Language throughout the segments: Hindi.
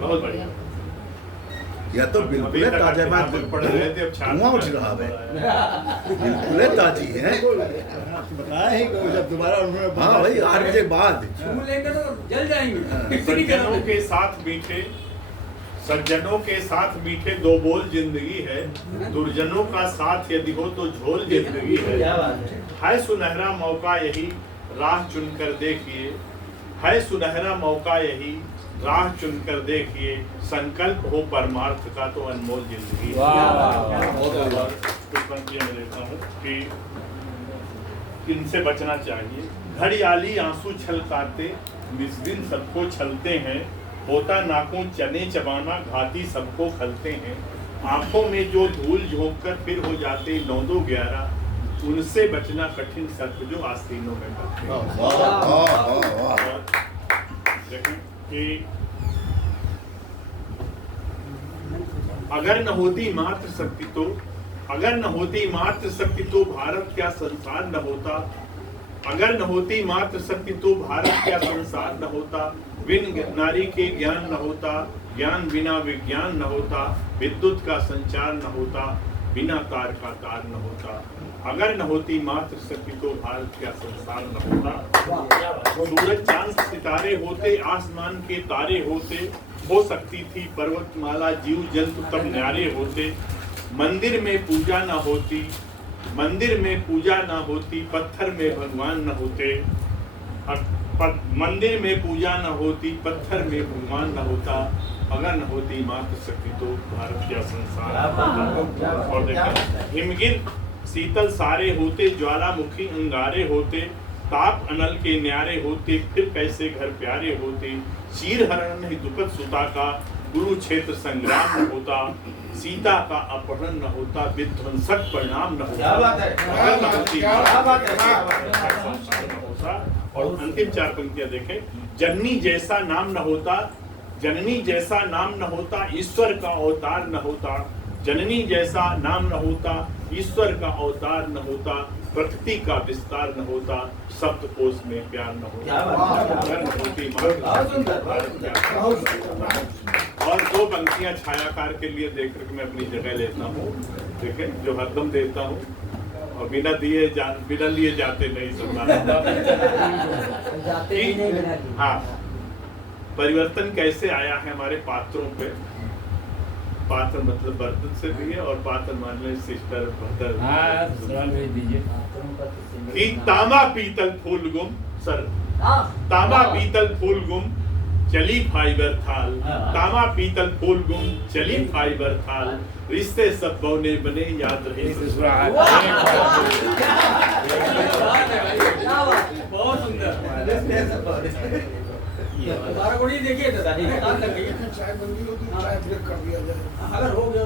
बहुत बढ़िया। या तो बिल्कुल ताजा बात पढ़ रहे थे, अब धुआं उठ रहा है, बिल्कुल ताजी है। बताया ही कि जब दोबारा उन्होंने हाँ भाई 8 बजे बाद छू लेंगे तो जल जाएंगे। सज्जनों के साथ मीठे, सज्जनों के साथ मीठे दो बोल जिंदगी है, दुर्जनों का साथ यदि हो तो झोल जिंदगी है सुनहरा मौका यही राह चुनकर देखिए, है सुनहरा मौका यही राह चुनकर देखिए, संकल्प हो परमार्थ का तो अनमोल जिंदगी। कुछ पंक्तियां मैं देता हूँ कि इनसे बचना चाहिए। घड़ियाली आंसू छलकाते निज दिन सबको छलते हैं, होता नाकों चने चबाना घाती सबको खलते हैं, आंखों में जो धूल झोंक कर फिर हो जाते 9-2-11, उनसे बचना कठिन सर्प जो आस्तीनों में करते हैं। कि अगर न होती मात्र शक्ति तो, अगर न होती मात्र शक्ति तो भारत क्या संसार न होता, अगर न होती मात्र शक्ति तो भारत क्या संसार न होता, बिन नारी के ज्ञान न होता, ज्ञान बिना विज्ञान न होता, विद्युत का संचार न होता, बिना तार का तार न होता, अगर न होती मात्र शक्ति तो भारत क्या संसार न होता। सूरज चांद सितारे होते, आसमान के तारे होते, हो सकती थी पर्वतमाला जीव जंतु तब न्यारे होते, मंदिर में पूजा न होती, मंदिर में पूजा न होती, पत्थर में भगवान न होते, मंदिर में पूजा न होती, पत्थर में भगवान न होता, अगर न होती मात्र शक्ति तो भारत क्या संसार। और देखा हिमगिर शीतल सारे होते, ज्वालामुखी अंगारे होते, ताप अनल के न्यारे होते, फिर कैसे घर प्यारे होते, चीर हरण नहीं दुपद सुता का, कुरुक्षेत्र संग्राम न होता, सीता का अपहरण न होता, विध्वंसक परिणाम न होता, और अंतिम 4 पंक्तियां देखें। जननी जैसा नाम न होता, जननी जैसा नाम न होता, ईश्वर का अवतार न होता, जननी जैसा नाम न होता, ईश्वर का अवतार न होता, प्रकृति का विस्तार न होता, शब्दकोश में प्यार न होता। और 2 पंक्तियां छायाकार के लिए देख कर मैं अपनी जगह लेता हूँ, देखें जो हरदम देता हूँ और बिना लिए जाते नहीं सुनना। हाँ, परिवर्तन कैसे आया है हमारे पात्रों पे, पात्र मतलब बर्तन से भी है, और पात्र मान लें सिस्टर ब्रदर। कि तांबा पीतल फूल गुम सर, तांबा पीतल फूल गुम चली फाइबर थाल, तांबा पीतल फूल गुम चली फाइबर थाल, रिश्ते सब बौने बने याद रहे ससुराल। बहुत सुंदर। देखिए चाय बंदी होती है, चाय ब्रेक कर दिया जाए अगर हो गया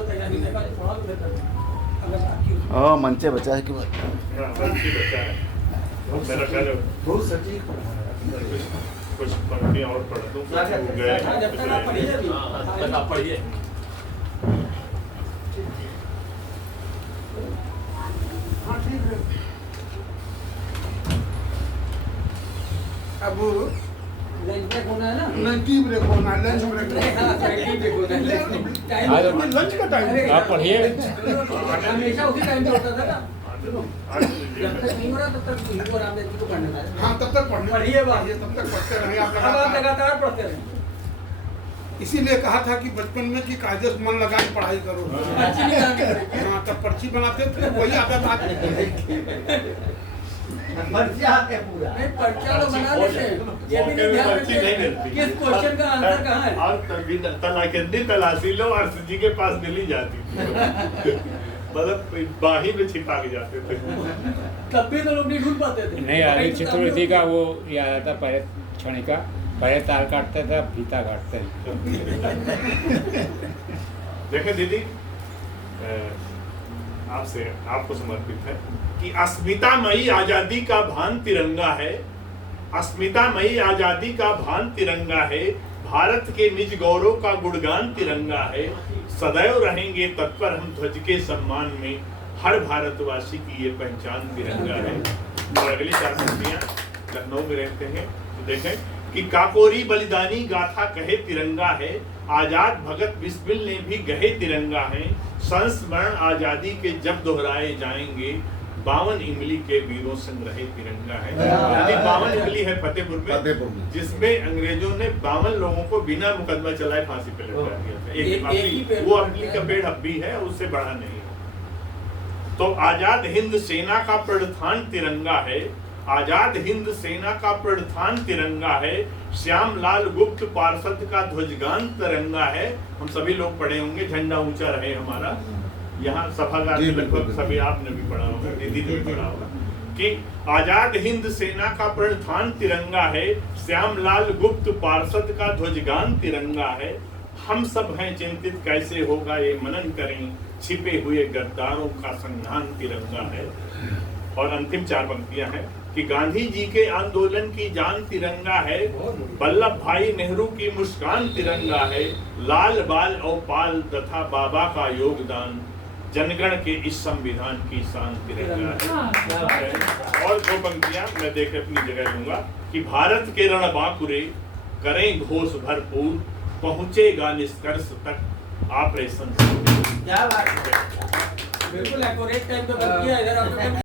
हाँ मंचे बचा है कि मेरा ख्याल है बहुत सटीक कुछ पंक्तियां और पढ़ दूं। आप पढ़िए। हाँ ठीक है। अब लंच ब्रेक होना है ना? लंच ब्रेक होना है, लंच ब्रेक लंच का टाइम आप पढ़िए। हमेशा उसी टाइम पे होता था ना, जब तक नहीं हो रहा तब तक इनको रामदेव जी को पढ़ना था। हाँ तब तक पढ़िए बात, तब तक पढ़ते रहिए आप लगातार पढ़ते रहिए। इसीलिए कहा था कि बचपन में कि कायदे से मन लगा के पढ़ाई करो। हाँ तब पर्ची बनाते थे, वही आता था। पर्चा है पूरा नहीं, पर्चा तो बना लेते हैं, ये भी नहीं ध्यान रखते किस क्वेश्चन का आंसर कहाँ है। और तलाशी लो और जी के पास मिली जाती मतलब बाही में छिपा के जाते थे। तब भी तो लोग नहीं ढूंढ पाते थे। नहीं अभी चतुर्थी का वो याद आता, पहले क्षणिका, पहले तार काटते थे, फीता काटते थे। देखे दीदी, आपसे आपको समर्पित है कि अस्मितामयी आजादी का भान तिरंगा है, अस्मितामयी आजादी का भान तिरंगा है, भारत के निज गौरव का गुणगान तिरंगा है, सदैव रहेंगे तत्पर हम ध्वज के सम्मान में, हर भारतवासी की ये पहचान तिरंगा है। और अगली 4 पंक्तियां लखनऊ में रहते हैं तो देखें कि काकोरी बलिदानी गाथा कहे तिरंगा है, आजाद भगत बिस्मिल ने भी गहे तिरंगा है, संस्मरण आजादी के जब दोहराए जाएंगे, 52 इमली के वीरों संग रहे तिरंगा है। यानी 52 इमली है फतेहपुर में, जिसमें अंग्रेजों ने 52 लोगों को बिना मुकदमा चलाए फांसी पे लटका दिया था। वो इमली का पेड़ अब भी है, उससे बड़ा नहीं है। तो आजाद हिंद सेना का प्रधान तिरंगा है, आजाद हिंद सेना का प्रधान तिरंगा है, श्याम लाल गुप्त पार्षद का ध्वजगान तिरंगा है। हम सभी लोग पढ़े होंगे, झंडा ऊंचा रहे हमारा। यहाँ सभागार में लगभग सभी आपने भी पढ़ा होगा, दीदी ने भी पढ़ा होगा कि आजाद हिंद सेना का प्रधान तिरंगा है, श्याम लाल गुप्त पार्षद का ध्वजगान तिरंगा है। हम सब हैं चिंतित कैसे होगा ये मनन करें, छिपे हुए गद्दारों का संघान तिरंगा है। और अंतिम 4 पंक्तियां हैं कि गांधी जी के आंदोलन की जान तिरंगा है, वल्लभ भाई नेहरू की मुस्कान तिरंगा है, लाल बाल और पाल तथा बाबा का योगदान, जनगण के इस संविधान की शान तिरंगा है। और 2 पंक्तियां मैं देख अपनी जगह लूंगा कि भारत के रण बांकुरे करें घोष भरपूर, पहुंचेगा निष्कर्ष तक ऑपरेशन। क्या बात है, बिल्कुल एक्यूरेट टाइम पे बन गया इधर।